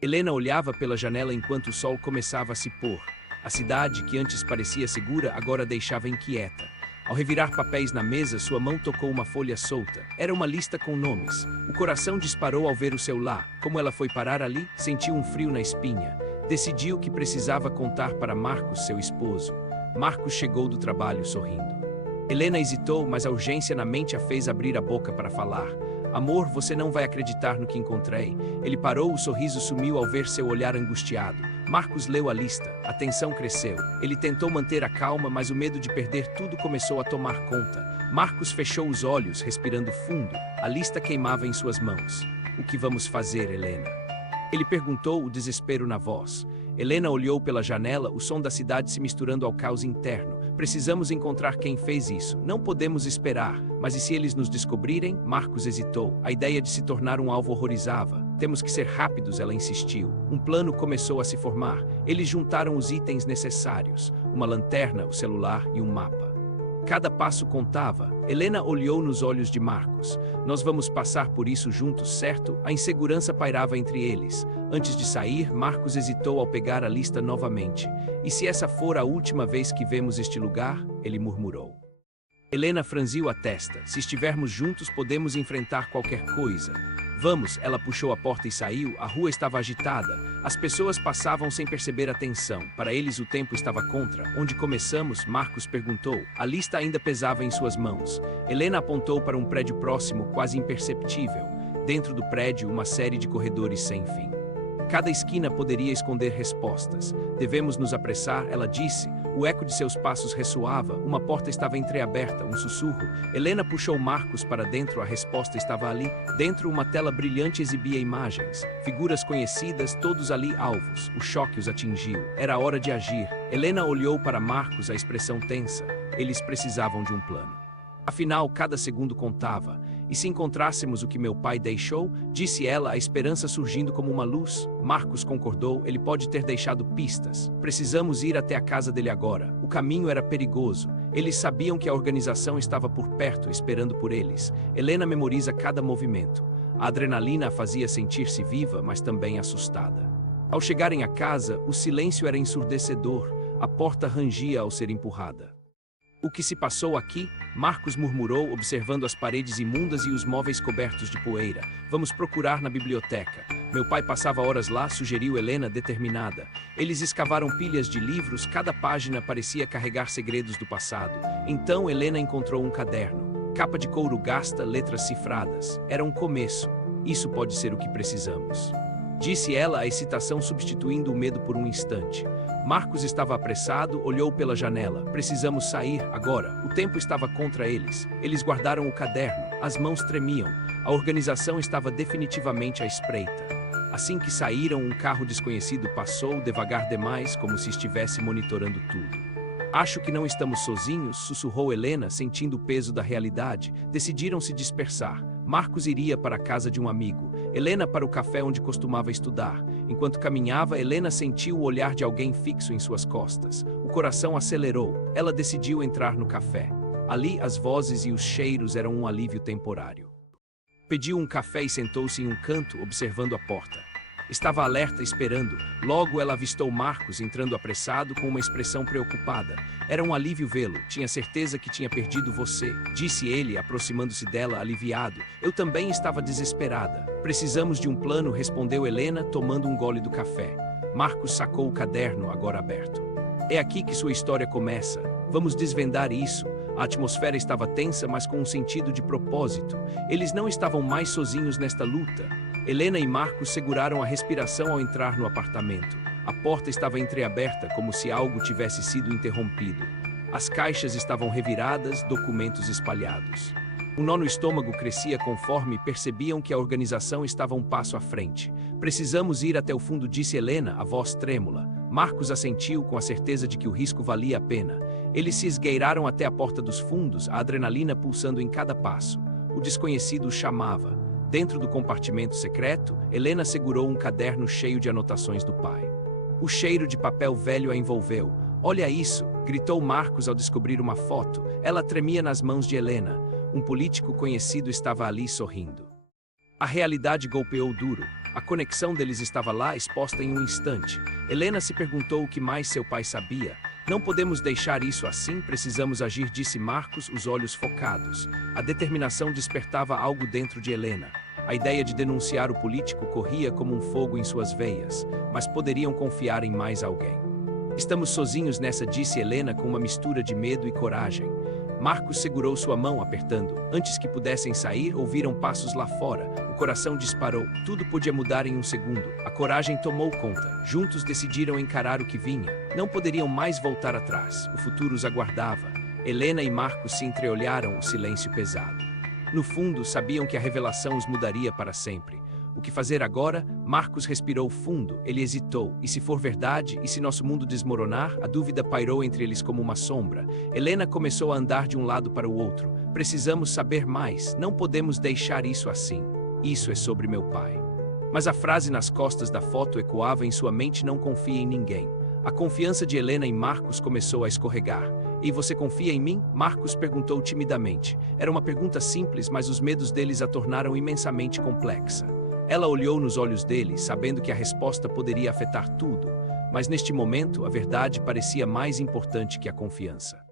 Helena olhava pela janela enquanto o sol começava a se pôr. A cidade, que antes parecia segura, agora deixava inquieta. Ao revirar papéis na mesa, sua mão tocou uma folha solta. Era uma lista com nomes. O coração disparou ao ver o seu lá. Como ela foi parar ali, sentiu um frio na espinha. Decidiu que precisava contar para Marcos, seu esposo. Marcos chegou do trabalho sorrindo. Helena hesitou, mas a urgência na mente a fez abrir a boca para falar. Amor, você não vai acreditar no que encontrei. Ele parou, o sorriso sumiu ao ver seu olhar angustiado. Marcos leu a lista. A tensão cresceu. Ele tentou manter a calma, mas o medo de perder tudo começou a tomar conta. Marcos fechou os olhos, respirando fundo. A lista queimava em suas mãos. O que vamos fazer, Helena? Ele perguntou, o desespero na voz. Helena olhou pela janela, o som da cidade se misturando ao caos interno. Precisamos encontrar quem fez isso. Não podemos esperar. Mas e se eles nos descobrirem? Marcos hesitou. A ideia de se tornar um alvo horrorizava. Temos que ser rápidos, ela insistiu. Um plano começou a se formar. Eles juntaram os itens necessários. Uma lanterna, o celular e um mapa. Cada passo contava. Helena olhou nos olhos de Marcos. Nós vamos passar por isso juntos, certo? A insegurança pairava entre eles. Antes de sair, Marcos hesitou ao pegar a lista novamente. E se essa for a última vez que vemos este lugar? Ele murmurou. Helena franziu a testa. Se estivermos juntos, podemos enfrentar qualquer coisa. Vamos, ela puxou a porta e saiu. A rua estava agitada. As pessoas passavam sem perceber a tensão. Para eles o tempo estava contra. Onde começamos? Marcos perguntou. A lista ainda pesava em suas mãos. Helena apontou para um prédio próximo, quase imperceptível. Dentro do prédio, uma série de corredores sem fim. Cada esquina poderia esconder respostas. Devemos nos apressar, ela disse. O eco de seus passos ressoava. Uma porta estava entreaberta, um sussurro. Helena puxou Marcos para dentro, a resposta estava ali. Dentro, uma tela brilhante exibia imagens. Figuras conhecidas, todos ali alvos. O choque os atingiu. Era a hora de agir. Helena olhou para Marcos, a expressão tensa. Eles precisavam de um plano. Afinal, cada segundo contava. E se encontrássemos o que meu pai deixou? Disse ela, a esperança surgindo como uma luz. Marcos concordou, ele pode ter deixado pistas. Precisamos ir até a casa dele agora. O caminho era perigoso. Eles sabiam que a organização estava por perto, esperando por eles. Helena memoriza cada movimento. A adrenalina a fazia sentir-se viva, mas também assustada. Ao chegarem à casa, o silêncio era ensurdecedor. A porta rangia ao ser empurrada. O que se passou aqui? Marcos murmurou, observando as paredes imundas e os móveis cobertos de poeira. Vamos procurar na biblioteca. Meu pai passava horas lá, sugeriu Helena, determinada. Eles escavaram pilhas de livros, cada página parecia carregar segredos do passado. Então Helena encontrou um caderno. Capa de couro gasta, letras cifradas. Era um começo. Isso pode ser o que precisamos. Disse ela, a excitação substituindo o medo por um instante. Marcos estava apressado, olhou pela janela. Precisamos sair, agora. O tempo estava contra eles. Eles guardaram o caderno. As mãos tremiam. A organização estava definitivamente à espreita. Assim que saíram, um carro desconhecido passou, devagar demais, como se estivesse monitorando tudo. Acho que não estamos sozinhos, sussurrou Helena, sentindo o peso da realidade. Decidiram se dispersar. Marcos iria para a casa de um amigo. Helena para o café onde costumava estudar. Enquanto caminhava, Helena sentiu o olhar de alguém fixo em suas costas. O coração acelerou. Ela decidiu entrar no café. Ali, as vozes e os cheiros eram um alívio temporário. Pediu um café e sentou-se em um canto, observando a porta. Estava alerta, esperando. Logo, ela avistou Marcos, entrando apressado, com uma expressão preocupada. Era um alívio vê-lo. Tinha certeza que tinha perdido você, disse ele, aproximando-se dela, aliviado. Eu também estava desesperada. Precisamos de um plano, respondeu Helena, tomando um gole do café. Marcos sacou o caderno, agora aberto. É aqui que sua história começa. Vamos desvendar isso. A atmosfera estava tensa, mas com um sentido de propósito. Eles não estavam mais sozinhos nesta luta. Helena e Marcos seguraram a respiração ao entrar no apartamento. A porta estava entreaberta, como se algo tivesse sido interrompido. As caixas estavam reviradas, documentos espalhados. O nó no estômago crescia conforme percebiam que a organização estava um passo à frente. Precisamos ir até o fundo, disse Helena, a voz trêmula. Marcos assentiu com a certeza de que o risco valia a pena. Eles se esgueiraram até a porta dos fundos, a adrenalina pulsando em cada passo. O desconhecido os chamava. Dentro do compartimento secreto, Helena segurou um caderno cheio de anotações do pai. O cheiro de papel velho a envolveu. Olha isso, gritou Marcos ao descobrir uma foto. Ela tremia nas mãos de Helena. Um político conhecido estava ali sorrindo. A realidade golpeou duro. A conexão deles estava lá, exposta em um instante. Helena se perguntou o que mais seu pai sabia. Não podemos deixar isso assim, precisamos agir, disse Marcos, os olhos focados. A determinação despertava algo dentro de Helena. A ideia de denunciar o político corria como um fogo em suas veias, mas poderiam confiar em mais alguém. Estamos sozinhos nessa, disse Helena com uma mistura de medo e coragem. Marcos segurou sua mão, apertando. Antes que pudessem sair, ouviram passos lá fora. O coração disparou. Tudo podia mudar em um segundo. A coragem tomou conta. Juntos decidiram encarar o que vinha. Não poderiam mais voltar atrás. O futuro os aguardava. Helena e Marcos se entreolharam, o silêncio pesado. No fundo, sabiam que a revelação os mudaria para sempre. O que fazer agora? Marcos respirou fundo. Ele hesitou. E se for verdade? E se nosso mundo desmoronar? A dúvida pairou entre eles como uma sombra. Helena começou a andar de um lado para o outro. Precisamos saber mais. Não podemos deixar isso assim. Isso é sobre meu pai. Mas a frase nas costas da foto ecoava em sua mente: não confie em ninguém. A confiança de Helena em Marcos começou a escorregar. E você confia em mim? Marcos perguntou timidamente. Era uma pergunta simples, mas os medos deles a tornaram imensamente complexa. Ela olhou nos olhos dele, sabendo que a resposta poderia afetar tudo, mas neste momento a verdade parecia mais importante que a confiança.